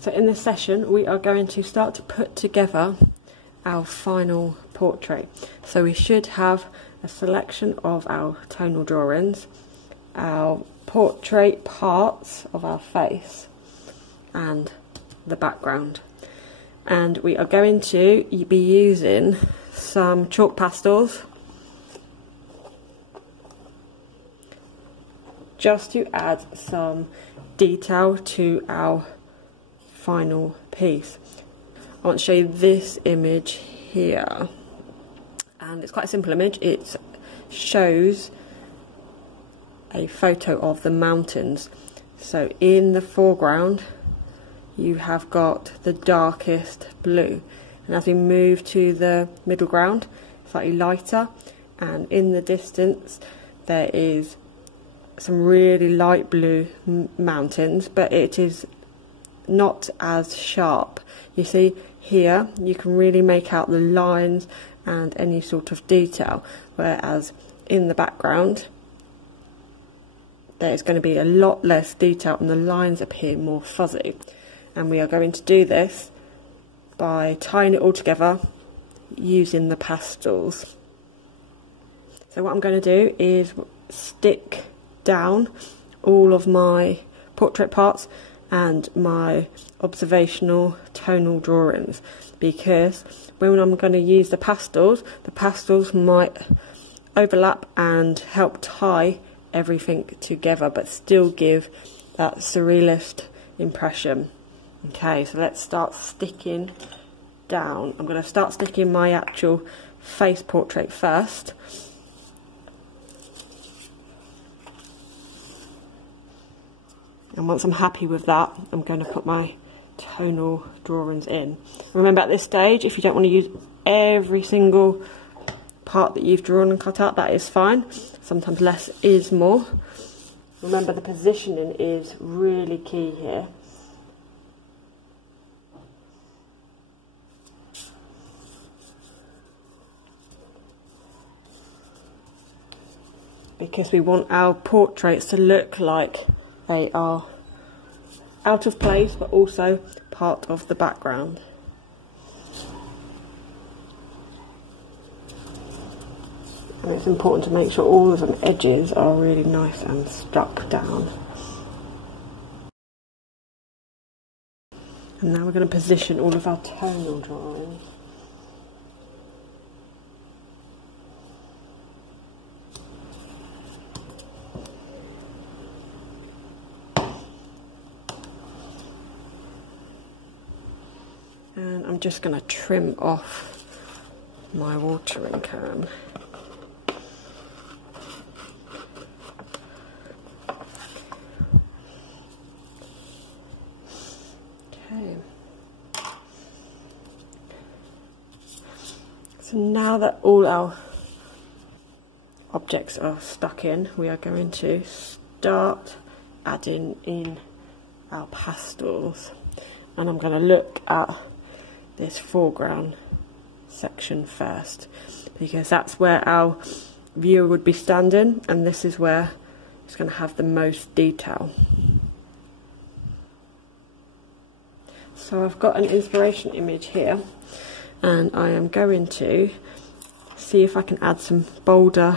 So in this session we are going to start to put together our final portrait. So we should have a selection of our tonal drawings, our portrait parts of our face and the background. And we are going to be using some chalk pastels just to add some detail to our final piece. I want to show you this image here, and it's quite a simple image. It shows a photo of the mountains. So in the foreground you have got the darkest blue, and as we move to the middle ground, slightly lighter, and in the distance there is some really light blue mountains, but it is not as sharp. You see here you can really make out the lines and any sort of detail, whereas in the background there's going to be a lot less detail and the lines appear more fuzzy. And we are going to do this by tying it all together using the pastels. So what I'm going to do is stick down all of my portrait parts and my observational tonal drawings, because when I'm going to use the pastels might overlap and help tie everything together but still give that surrealist impression. Okay, so let's start sticking down. I'm going to start sticking my actual face portrait first. And once I'm happy with that, I'm going to put my tonal drawings in. Remember, at this stage, if you don't want to use every single part that you've drawn and cut out, that is fine. Sometimes less is more. Remember, the positioning is really key here. Because we want our portraits to look like they are out of place but also part of the background. And it's important to make sure all of the edges are really nice and stuck down. And now we're going to position all of our tonal drawings. And I'm just going to trim off my watering can. Okay. So now that all our objects are stuck in, we are going to start adding in our pastels. And I'm going to look at this foreground section first, because that's where our viewer would be standing, and this is where it's going to have the most detail. So I've got an inspiration image here, and I am going to see if I can add some bolder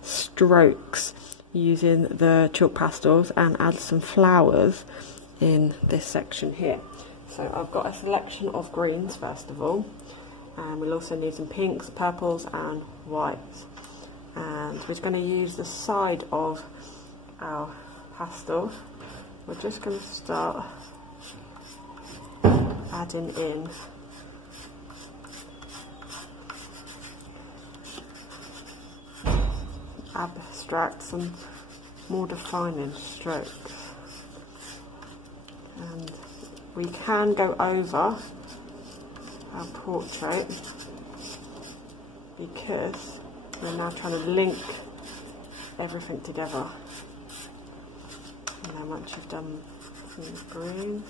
strokes using the chalk pastels and add some flowers in this section here. So I've got a selection of greens first of all, and we'll also need some pinks, purples and whites. And we're going to use the side of our pastels. We're just going to start adding in abstract, some more defining strokes. And we can go over our portrait because we're now trying to link everything together. And then once you've done some green,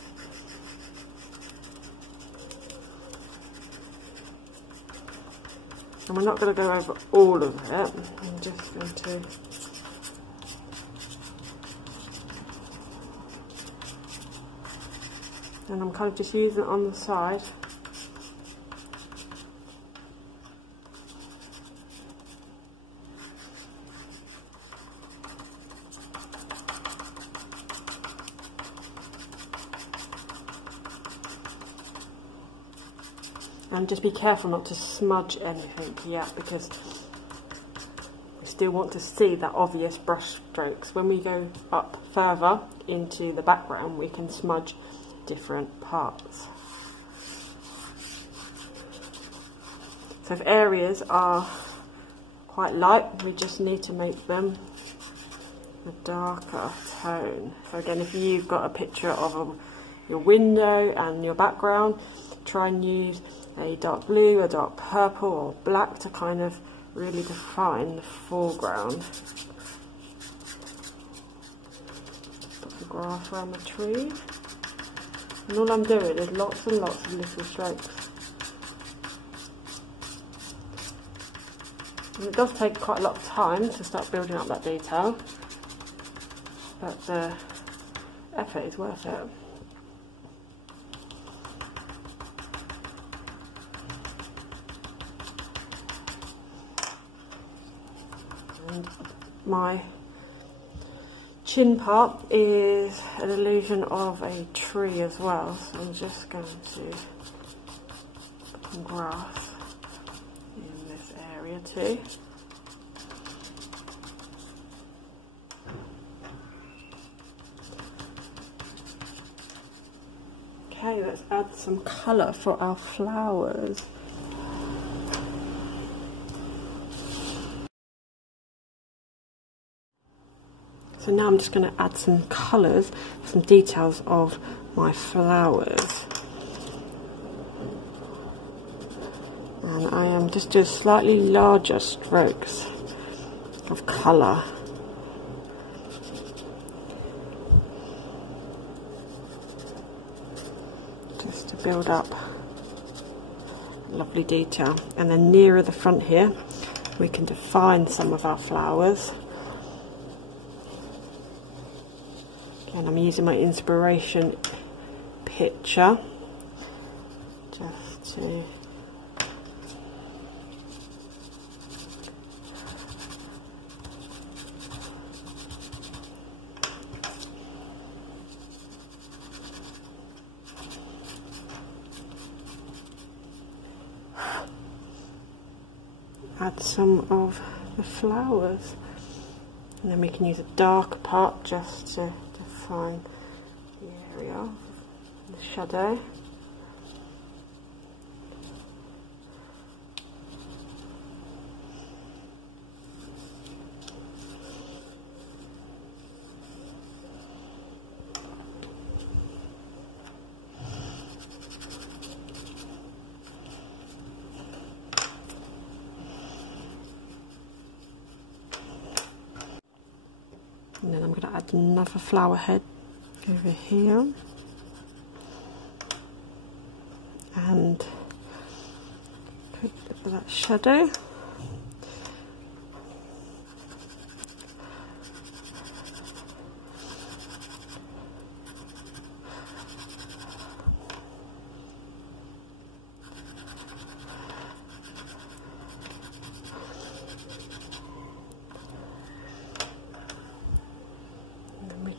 and we're not going to go over all of it, I'm just going to And I'm kind of just using it on the side. And just be careful not to smudge anything yet, because we still want to see that obvious brush strokes. When we go up further into the background, we can smudge different parts. So if areas are quite light, we just need to make them a darker tone. So again, if you've got a picture of your window and your background, try and use a dark blue, a dark purple or black to kind of really define the foreground. Put the grass around the tree. And all I'm doing is lots and lots of little strokes. And it does take quite a lot of time to start building up that detail, but the effort is worth it. And my chin part is an illusion of a tree as well, so I'm just going to put some grass in this area too. Okay, let's add some colour for our flowers. So now I'm just going to add some colours, some details of my flowers. And I am just doing slightly larger strokes of colour. Just to build up lovely detail. And then nearer the front here, we can define some of our flowers. And I'm using my inspiration picture just to add some of the flowers, and then we can use a darker part just to define the area, the shadow. And then I'm going to add another flower head over here, and put a bit of that shadow.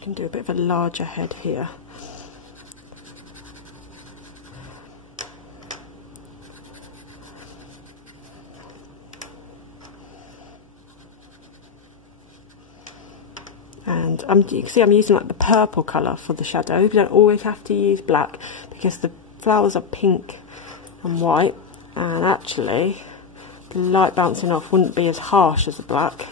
Can do a bit of a larger head here. And you can see I'm using like the purple colour for the shadow. You don't always have to use black because the flowers are pink and white, and actually the light bouncing off wouldn't be as harsh as the black.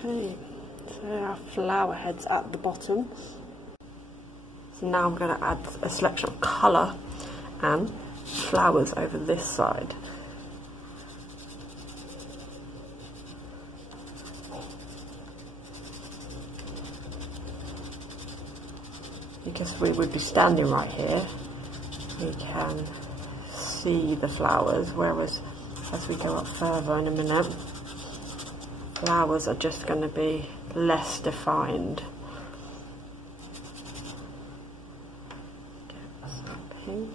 Okay, so our flower heads at the bottom. So now I'm going to add a selection of colour and flowers over this side. because we would be standing right here, we can see the flowers, whereas as we go up further in a minute, flowers are just going to be less defined. Get some pink.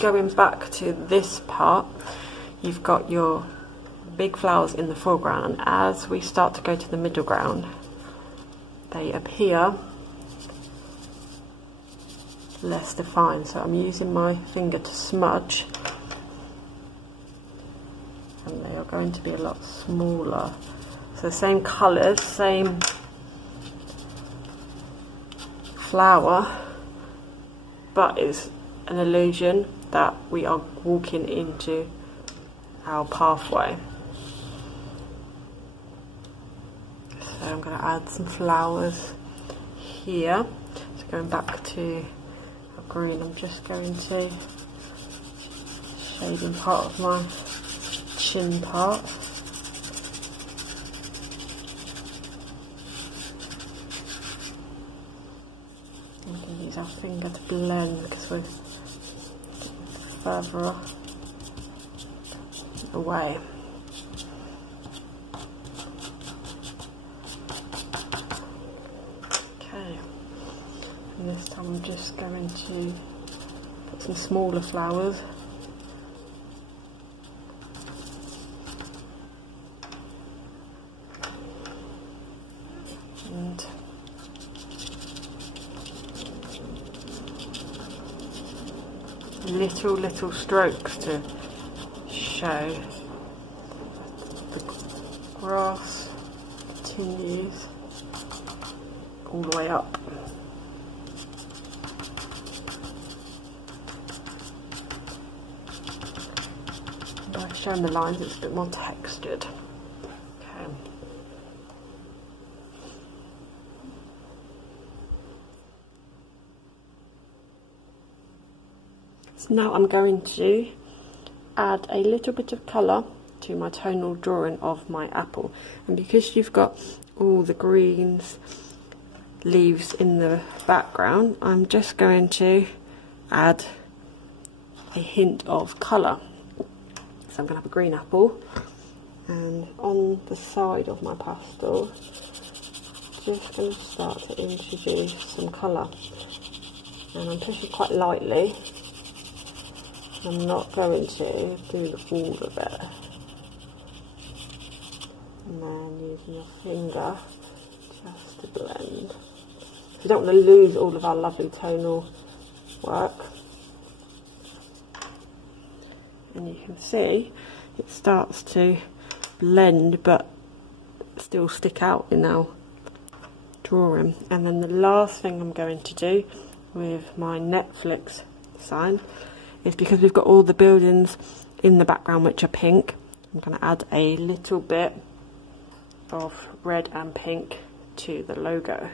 Going back to this part, you've got your big flowers in the foreground, and as we start to go to the middle ground, they appear less defined. So I'm using my finger to smudge, and they are going to be a lot smaller. So the same colours, same flower, but it's an illusion that we are walking into our pathway. So I'm going to add some flowers here. So going back to our green, I'm just going to shade in part of my chin part. I'm going to use our finger to blend because we're further away. Okay, and this time I'm just going to put some smaller flowers. And little strokes to show the grass continues all the way up. By showing the lines, it's a bit more textured. Okay. So now I'm going to add a little bit of colour to my tonal drawing of my apple, and because you've got all the greens leaves in the background, I'm just going to add a hint of colour. So I'm going to have a green apple, and on the side of my pastel, just going to start to introduce some colour, and I'm pushing quite lightly. I'm not going to do all of it. And then using your finger just to blend. We don't want to lose all of our lovely tonal work. And you can see it starts to blend but still stick out in our drawing. And then the last thing I'm going to do with my Netflix sign is, because we've got all the buildings in the background which are pink, I'm going to add a little bit of red and pink to the logo.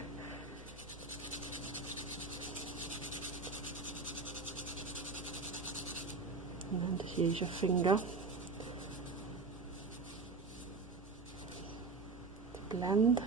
And then just use your finger to blend.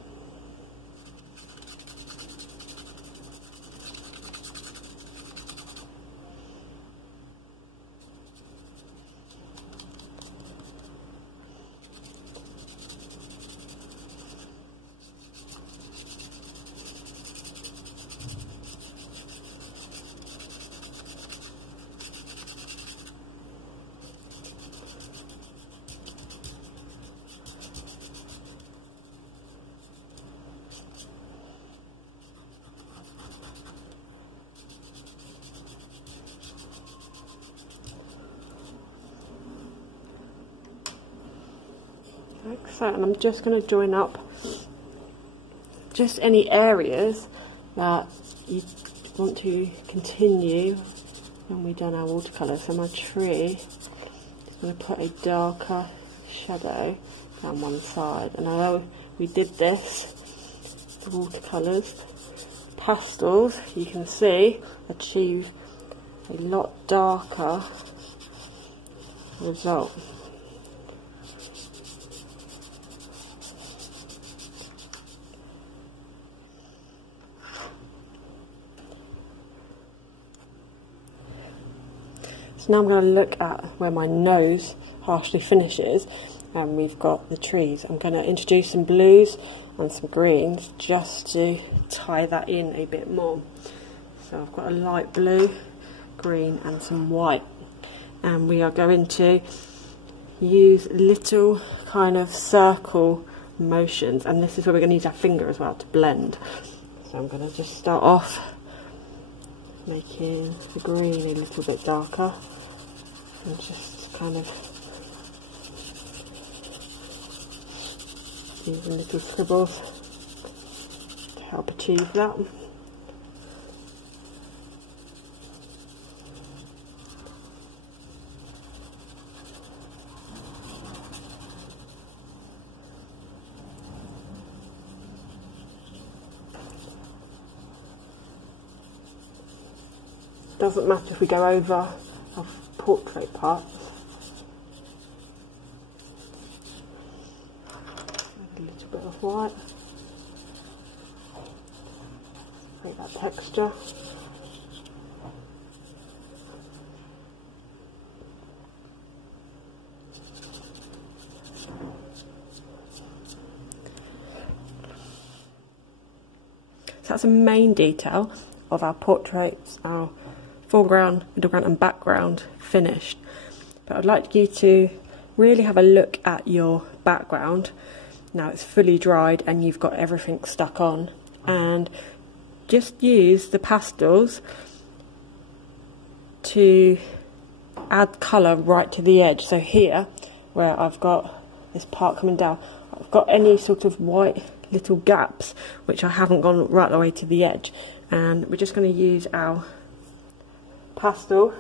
Like so, and I'm just going to join up just any areas that you want to continue when we've done our watercolour. So my tree, I'm going to put a darker shadow down one side, and I know we did this the watercolours. Pastels, you can see, achieve a lot darker result. So now I'm going to look at where my nose harshly finishes, and we've got the trees. I'm going to introduce some blues and some greens just to tie that in a bit more. So I've got a light blue, green and some white, and we are going to use little kind of circle motions, and this is where we're going to use our finger as well to blend. So I'm going to just start off making the green a little bit darker and just kind of using little scribbles to help achieve that. Doesn't matter if we go over our portrait parts. A little bit of white. Create that texture. So that's a main detail of our portraits, our foreground, middle ground and background finished. But I'd like you to really have a look at your background. Now it's fully dried and you've got everything stuck on, and just use the pastels to add colour right to the edge. So here, where I've got this part coming down, I've got any sort of white little gaps which I haven't gone right the way to the edge, and we're just going to use our pastel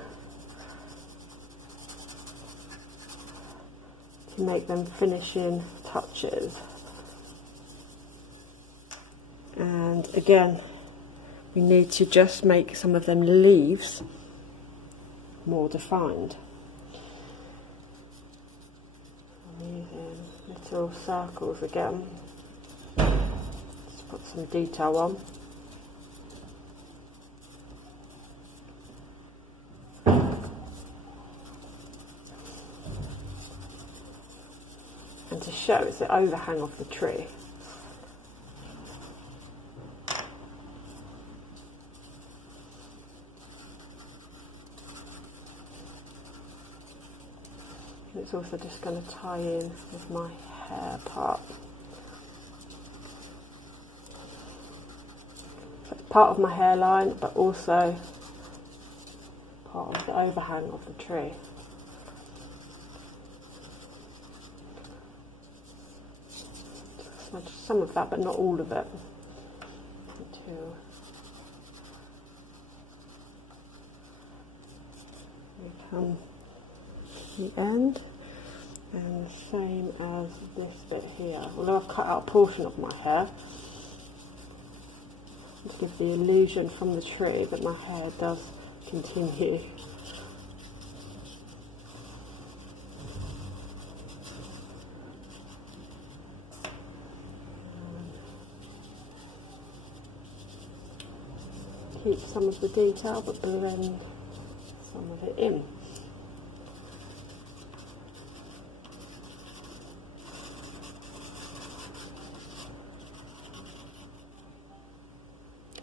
to make them finishing touches. And again, we need to just make some of them leaves more defined. I'm using little circles again, just put some detail on. And to show it's the overhang of the tree. And it's also just going to tie in with my hair part. So it's part of my hairline, but also part of the overhang of the tree. Some of that, but not all of it, until we come to the end. And the same as this bit here, although I've cut out a portion of my hair to give the illusion from the tree that my hair does continue. Keep some of the detail but blend some of it in.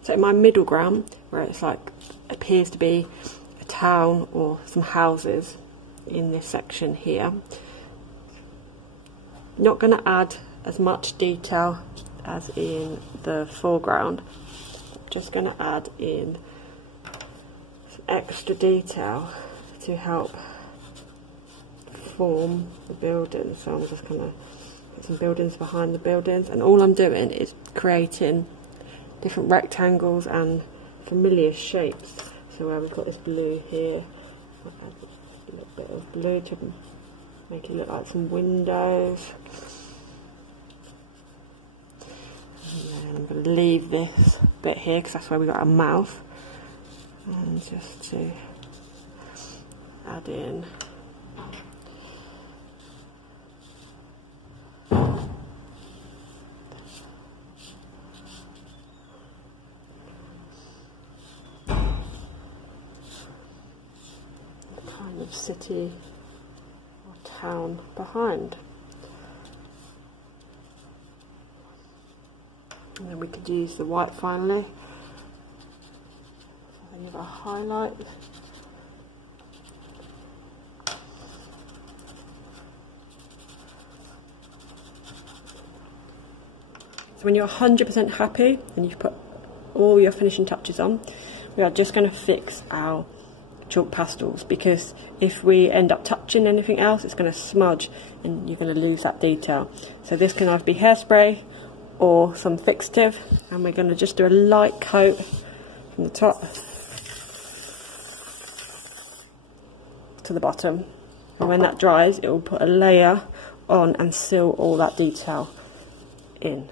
So in my middle ground, where it's like appears to be a town or some houses in this section here, not going to add as much detail as in the foreground. Just going to add in some extra detail to help form the buildings. So I'm just going to put some buildings behind the buildings, and all I'm doing is creating different rectangles and familiar shapes. So where we've got this blue here, I'll add a little bit of blue to make it look like some windows. And then I'm going to leave this bit here because that's where we got our mouth. And just to add in kind of city or town behind. And then we could use the white finally. Then you've got a highlight. So when you're 100% happy and you've put all your finishing touches on, we are just going to fix our chalk pastels, because if we end up touching anything else, it's going to smudge and you're going to lose that detail. So this can either be hairspray or some fixative, and we're going to just do a light coat from the top to the bottom, and when that dries it will put a layer on and seal all that detail in.